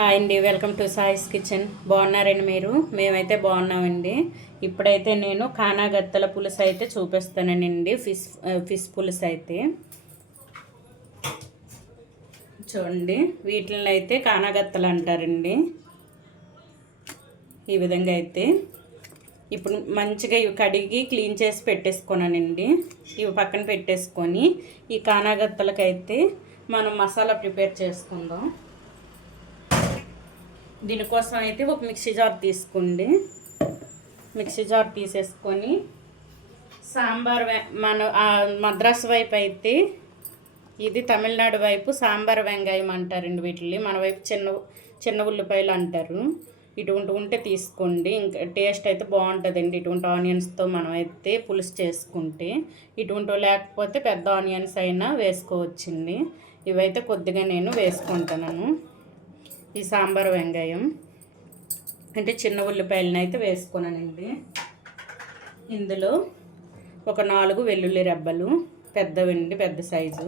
Hi అండి, welcome to సాయిస్ kitchen. బాగున్నారండి మీరు? మేమైతే బాగున్నామండి. ఇప్పుడైతే నేను కానాగత్తల పులుసు అయితే చూపిస్తానండి. ఫిష్ పులుసు అయితే చూడండి. వీటిని అయితే కానాగత్తలు అంటారండి. ఈ విధంగా అయితే ఇప్పుడు మంచిగా ఇవి కడిగి క్లీన్ చేసి పెట్టేసుకున్నానండి. ఇవి పక్కన పెట్టేసుకొని ఈ కానాగత్తలకైతే మనం మసాలా ప్రిపేర్ చేసుకుందాం. దీనికోసం అయితే ఒక మిక్సీ జార్ తీసుకోండి. మిక్సీ జార్ తీసేసుకొని సాంబార్ మన మద్రాసు వైపు అయితే ఇది తమిళనాడు వైపు సాంబార్ వెంగాయం అంటారండి. వీటిని మన వైపు చిన్న ఉల్లిపాయలు అంటారు. ఇటువంటి ఉంటే తీసుకోండి, ఇంకా టేస్ట్ అయితే బాగుంటుందండి. ఇటువంటి ఆనియన్స్తో మనం అయితే పులుసు చేసుకుంటే, ఇటువంటి లేకపోతే పెద్ద ఆనియన్స్ అయినా వేసుకోవచ్చండి. ఇవైతే కొద్దిగా నేను వేసుకుంటున్నాను. ఈ సాంబార్ వెంగాయం అంటే చిన్న ఉల్లిపాయలను అయితే వేసుకున్నానండి. ఇందులో ఒక 4 వెల్లుల్లి రెబ్బలు, పెద్దవండి, పెద్ద సైజు.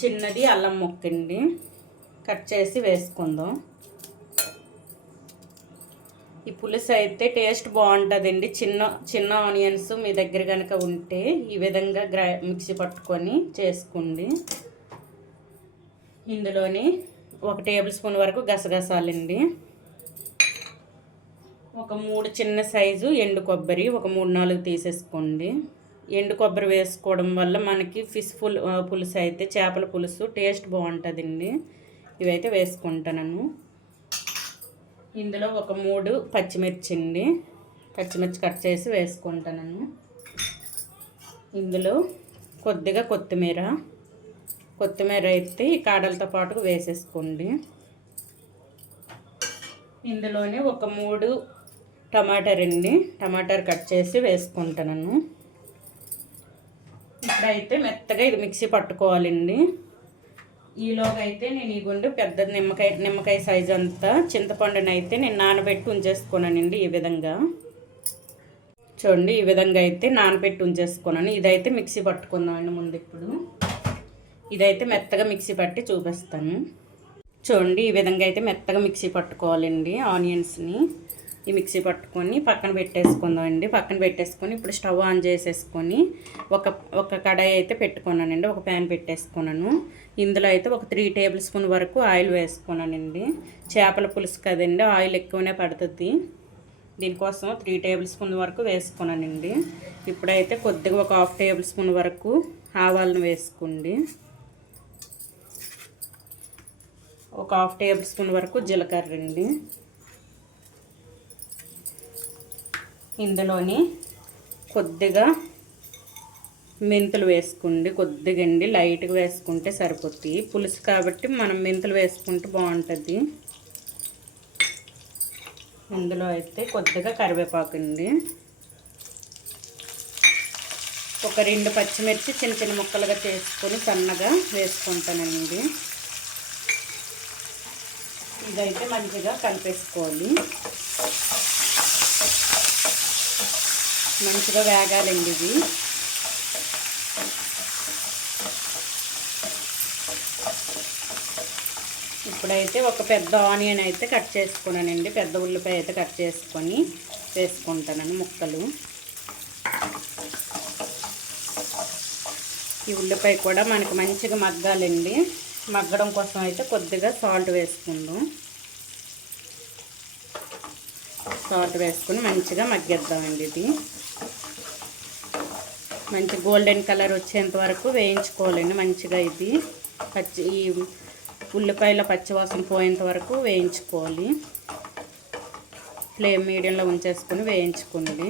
చిన్నది అల్లం ముక్కండి, కట్ చేసి వేసుకుందాం. ఈ పులుసు అయితే టేస్ట్ బాగుంటుందండి. చిన్న ఆనియన్స్ మీ దగ్గర కనుక ఉంటే ఈ విధంగా మిక్సీ పట్టుకొని చేసుకోండి. ఇందులోని 1 టేబుల్ స్పూన్ వరకు గసగసాలండి, ఒక 3 చిన్న సైజు ఎండు కొబ్బరి, ఒక 3-4 తీసేసుకోండి. ఎండు కొబ్బరి వేసుకోవడం వల్ల మనకి ఫిష్ పులుసు అయితే చేపల పులుసు టేస్ట్ బాగుంటుందండి. ఇవైతే వేసుకుంటాను. ఇందులో ఒక 3 పచ్చిమిర్చి అండి, పచ్చిమిర్చి కట్ చేసి వేసుకుంటాను. ఇందులో కొద్దిగా కొత్తిమీర అయితే ఈ కాడలతో పాటు వేసేసుకోండి. ఇందులోనే ఒక 3 టమాటాలు కట్ చేసి వేసుకుంటాను. ఇప్పుడైతే మెత్తగా ఇది మిక్సీ పట్టుకోవాలండి. ఈలోగా అయితే నేను ఇగుండి పెద్ద నిమ్మకాయ సైజు అంతా చింతపండుని అయితే నేను నానబెట్టి ఉంచేసుకున్నానండి. ఈ విధంగా చూడండి, ఈ విధంగా అయితే నానబెట్టి ఉంచేసుకున్నాను. ఇదైతే మిక్సీ పట్టుకుందామండి. ముందు ఇప్పుడు ఇదైతే మెత్తగా మిక్సీ పట్టి చూపిస్తాను. చూడండి, ఈ విధంగా అయితే మెత్తగా మిక్సీ పట్టుకోవాలండి. ఆనియన్స్ని ఈ మిక్సీ పట్టుకొని పక్కన పెట్టేసుకుందామండి. పక్కన పెట్టేసుకొని ఇప్పుడు స్టవ్ ఆన్ చేసేసుకొని ఒక కడాయి అయితే పెట్టుకున్నానండి. ఒక ప్యాన్ పెట్టేసుకున్నాను. ఇందులో అయితే ఒక 3 టేబుల్ స్పూన్ వరకు ఆయిల్ వేసుకున్నానండి. చేపల పులుసు కదండి, ఆయిల్ ఎక్కువనే పడుతుంది. దీనికోసం 3 టేబుల్ స్పూన్ వరకు వేసుకున్నానండి. ఇప్పుడైతే కొద్దిగా ఒక 1/2 టేబుల్ స్పూన్ వరకు ఆవాలను వేసుకోండి. ఒక 1/2 టేబుల్ స్పూన్ వరకు జీలకర్ర అండి. ఇందులోని కొద్దిగా మెంతులు వేసుకోండి. కొద్దిగా అండి, లైట్గా వేసుకుంటే సరిపోతుంది. పులుసు కాబట్టి మనం మెంతులు వేసుకుంటే బాగుంటుంది. ఇందులో అయితే కొద్దిగా కరివేపాకు అండి, ఒక 2 పచ్చిమిర్చి చిన్న ముక్కలుగా చేసుకొని సన్నగా వేసుకుంటానండి. ఇదైతే మంచిగా కలిపేసుకోవాలి. మంచిగా వేగాలండి ఇది. ఇప్పుడైతే ఒక పెద్ద ఆనియన్ అయితే కట్ చేసుకున్నానండి. పెద్ద ఉల్లిపాయ అయితే కట్ చేసుకొని వేసుకుంటానండి ముక్కలు. ఈ ఉల్లిపాయ కూడా మనకి మంచిగా మగ్గాలండి. మగ్గడం కోసం అయితే కొద్దిగా సాల్ట్ వేసుకుందాం. సాల్ట్ వేసుకొని మంచిగా మగ్గేద్దామండి. ఇది మంచి గోల్డెన్ కలర్ వచ్చేంత వరకు వేయించుకోవాలండి. మంచిగా ఇది ఈ ఉల్లిపాయల పచ్చివాసన పోయేంత వరకు వేయించుకోవాలి. ఫ్లేమ్ మీడియంలో ఉంచేసుకొని వేయించుకోండి.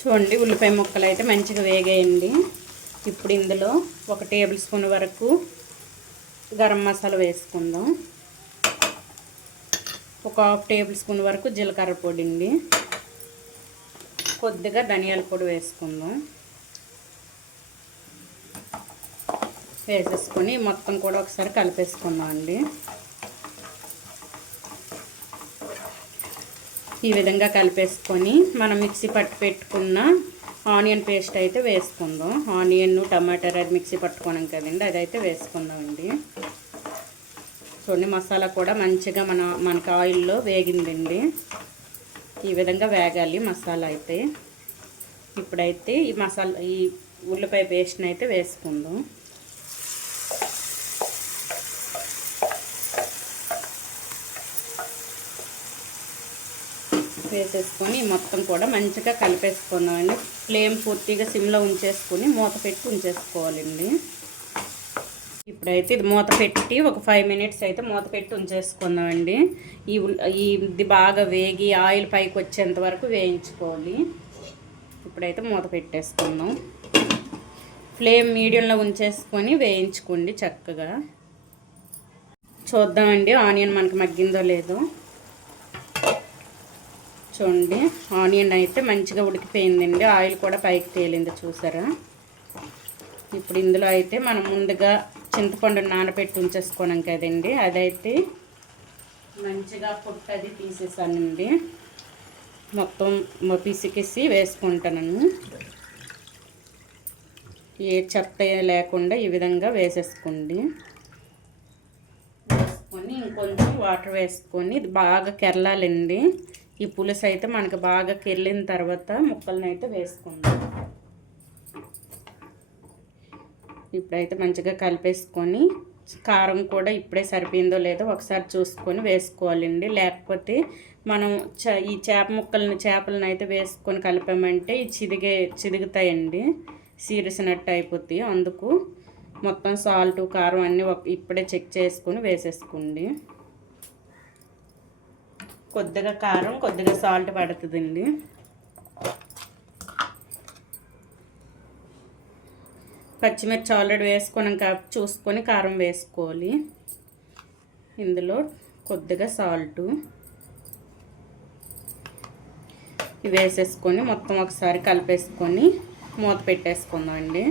చూడండి, ఉల్లిపాయ ముక్కలు అయితే మంచిగా వేగాయండి. ఇప్పుడు ఇందులో 1 టేబుల్ స్పూన్ వరకు గరం మసాలా వేసుకుందాం. ఒక 1/2 టేబుల్ స్పూన్ వరకు జీలకర్ర పొడి అండి, కొద్దిగా ధనియాల పొడి వేసుకుందాం. వేసేసుకొని మొత్తం కూడా ఒకసారి కలిపేసుకుందాం అండి. ఈ విధంగా కలిపేసుకొని మనం మిక్సీ పట్టి పెట్టుకున్న ఆనియన్ పేస్ట్ అయితే వేసుకుందాం. ఆనియన్ టమాటా అది మిక్సీ పట్టుకున్నాం కదండి, అదైతే వేసుకుందామండి. చూడండి మసాలా కూడా మంచిగా మనకు ఆయిల్లో వేగిందండి. ఈ విధంగా వేగాలి మసాలా అయితే. ఇప్పుడైతే ఈ ఉల్లిపాయ పేస్ట్ని అయితే వేసుకుందాం. వేసేసుకొని మొత్తం కూడా మంచిగా కలిపేసుకుందామండి. ఫ్లేమ్ పూర్తిగా సిమ్లో ఉంచేసుకొని మూత పెట్టి ఉంచేసుకోవాలండి. ఇప్పుడైతే ఇది మూత పెట్టి ఒక 5 మినిట్స్ అయితే మూత పెట్టి ఉంచేసుకుందామండి. ఇది బాగా వేగి ఆయిల్ పైకి వచ్చేంత వరకు వేయించుకోవాలి. ఇప్పుడైతే మూత పెట్టేసుకుందాం. ఫ్లేమ్ మీడియంలో ఉంచేసుకొని వేయించుకోండి చక్కగా. చూద్దామండి ఆనియన్ మనకు మగ్గిందో లేదో. చూడండి ఆనియన్ అయితే మంచిగా ఉడికిపోయిందండి. ఆయిల్ కూడా పైకి తేలింది చూసారా. ఇప్పుడు ఇందులో అయితే మనం ముందుగా చింతపండు నానబెట్టి ఉంచేసుకున్నాం కదండి, అదైతే మంచిగా పొట్టది తీసేసానండి. మొత్తం పిసికిసి వేసుకుంటాను. ఏ చెత్త లేకుండా ఈ విధంగా వేసేసుకోండి. వేసుకొని ఇంకొంచెం వాటర్ వేసుకొని ఇది బాగా కెరలాలండి. ఈ పులుసు అయితే మనకు బాగా కెర్లిన తర్వాత ముక్కలను అయితే వేసుకుందాం. ఇప్పుడైతే మంచిగా కలిపేసుకొని కారం కూడా ఇప్పుడే సరిపోయిందో లేదో ఒకసారి చూసుకొని వేసుకోవాలండి. లేకపోతే మనం ఈ చేపలను అయితే వేసుకొని కలిపామంటే చిదుగుతాయండి, సిరిసినట్టు అయిపోతాయి. అందుకు మొత్తం సాల్ట్ కారం అన్నీ ఇప్పుడే చెక్ చేసుకొని వేసేసుకోండి. కొద్దిగా కారం కొద్దిగా సాల్ట్ పడుతుందండి. పచ్చిమిర్చి ఆల్రెడీ వేసుకున్నాక చూసుకొని కారం వేసుకోవాలి. ఇందులో కొద్దిగా సాల్టు వేసేసుకొని మొత్తం ఒకసారి కలిపేసుకొని మూత పెట్టేసుకుందాం అండి.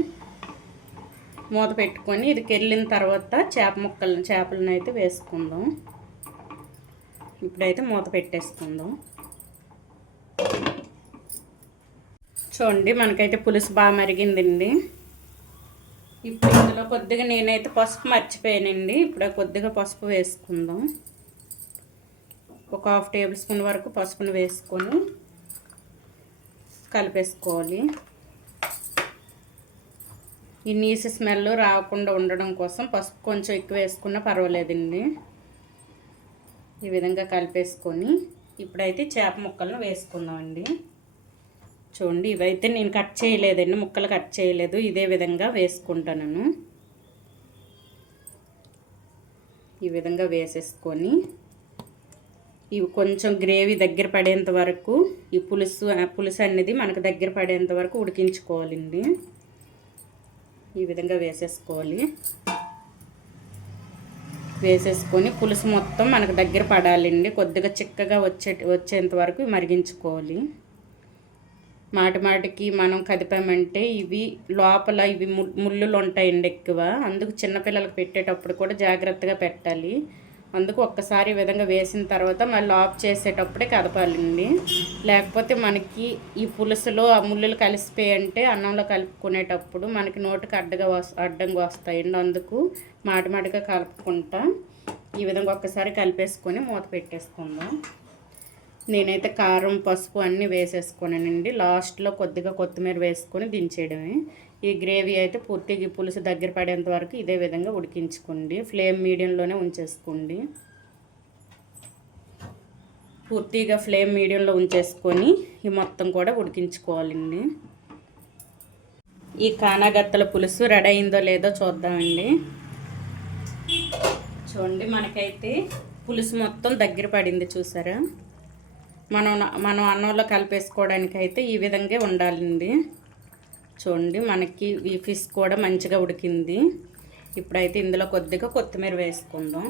మూత పెట్టుకొని ఇది కెర్లిన తర్వాత చేపలను అయితే వేసుకుందాం. ఇప్పుడైతే మూత పెట్టేసుకుందాం. చూడండి మనకైతే పులుసు బాగా మరిగిందండి. ఇప్పుడు ఇందులో కొద్దిగా నేనైతే పసుపు మర్చిపోయానండి. ఇప్పుడు కొద్దిగా పసుపు వేసుకుందాం. ఒక 1/2 టేబుల్ స్పూన్ వరకు పసుపును వేసుకొని కలిపేసుకోవాలి. ఈ నీసు స్మెల్ రాకుండా ఉండడం కోసం పసుపు కొంచెం ఎక్కువ వేసుకున్నా పర్వాలేదండి. ఈ విధంగా కలిపేసుకొని ఇప్పుడైతే చేప ముక్కలను వేసుకుందామండి. చూడండి ఇవైతే నేను కట్ చేయలేదండి, ముక్కలు కట్ చేయలేదు, ఇదే విధంగా వేసుకుంటాను. ఈ విధంగా వేసేసుకొని ఇవి కొంచెం గ్రేవీ దగ్గర పడేంత వరకు ఈ పులుసు అనేది మనకు దగ్గర పడేంత వరకు ఉడికించుకోవాలండి. ఈ విధంగా వేసేసుకోవాలి. వేసేసుకొని పులుసు మొత్తం మనకు దగ్గర పడాలండి. కొద్దిగా చిక్కగా వచ్చేంత వరకు మరిగించుకోవాలి. మాటికి మనం కదిపామంటే ఇవి లోపల ముళ్ళులు ఉంటాయండి ఎక్కువ. అందుకు చిన్నపిల్లలకు పెట్టేటప్పుడు కూడా జాగ్రత్తగా పెట్టాలి. అందుకు ఒక్కసారి ఈ విధంగా వేసిన తర్వాత మళ్ళీ ఆఫ్ చేసేటప్పుడే కదపాలండి. లేకపోతే మనకి ఈ పులుసులో ఆ ముళ్ళులు కలిసిపోయంటే అన్నంలో కలుపుకునేటప్పుడు మనకి నోటికి అడ్డంగా వస్తాయండి. అందుకు మాటిగా కలుపుకుంటా ఈ విధంగా ఒక్కసారి కలిపేసుకొని మూత పెట్టేసుకుందాం. నేనైతే కారం పసుపు అన్నీ వేసేసుకున్నానండి. లాస్ట్లో కొద్దిగా కొత్తిమీర వేసుకొని దించేయడమే. ఈ గ్రేవీ అయితే పూర్తిగా పులుసు దగ్గర పడేంత వరకు ఇదే విధంగా ఉడికించుకోండి. ఫ్లేమ్ మీడియంలోనే ఉంచేసుకోండి. పూర్తిగా ఫ్లేమ్ మీడియంలో ఉంచేసుకొని ఈ మొత్తం కూడా ఉడికించుకోవాలండి. ఈ కానాగత్తల పులుసు రెడీ అయిందో లేదో చూద్దామండి. చూడండి మనకైతే పులుసు మొత్తం దగ్గర పడింది చూసారా. మనం అన్నంలో కలిపేసుకోవడానికి అయితే ఈ విధంగా ఉండాలండి. చూడండి మనకి ఈ ఫిష్ కూడా మంచిగా ఉడికింది. ఇప్పుడైతే ఇందులో కొద్దిగా కొత్తిమీర వేసుకుందాం.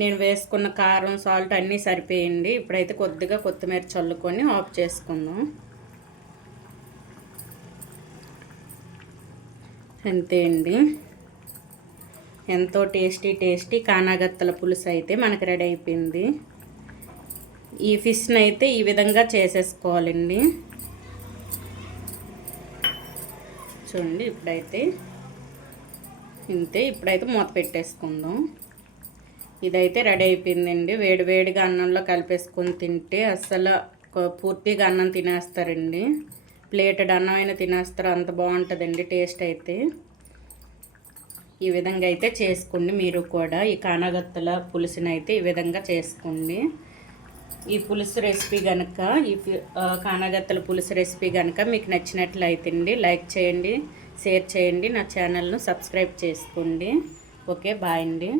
నేను వేసుకున్న కారం సాల్ట్ అన్నీ సరిపోయండి. ఇప్పుడైతే కొద్దిగా కొత్తిమీర చల్లుకొని ఆఫ్ చేసుకుందాం. అంతే అండి, ఎంతో టేస్టీ కానాగత్తల పులుసు అయితే మనకు రెడీ అయిపోయింది. ఈ ఫిష్ని అయితే ఈ విధంగా చేసేసుకోవాలండి. చూడండి ఇప్పుడైతే ఇంతే. ఇప్పుడైతే మూత పెట్టేసుకుందాం. ఇదైతే రెడీ అయిపోయిందండి. వేడి వేడిగా అన్నంలో కలిపేసుకొని తింటే అస్సలు పూర్తిగా అన్నం తినేస్తారండి. ప్లేటెడ్ అన్నం అయినా తినేస్తారు, అంత బాగుంటుందండి టేస్ట్ అయితే. ఈ విధంగా అయితే చేసుకోండి మీరు కూడా. ఈ కానాగత్తల పులుసుని అయితే ఈ విధంగా చేసుకోండి. ఈ పులుసు రెసిపీ కనుక కానాగత్తల పులుసు రెసిపీ కనుక మీకు నచ్చినట్లయితే లైక్ చేయండి, షేర్ చేయండి, నా ఛానల్ను సబ్స్క్రైబ్ చేసుకోండి. ఓకే, బాయ్ అండి.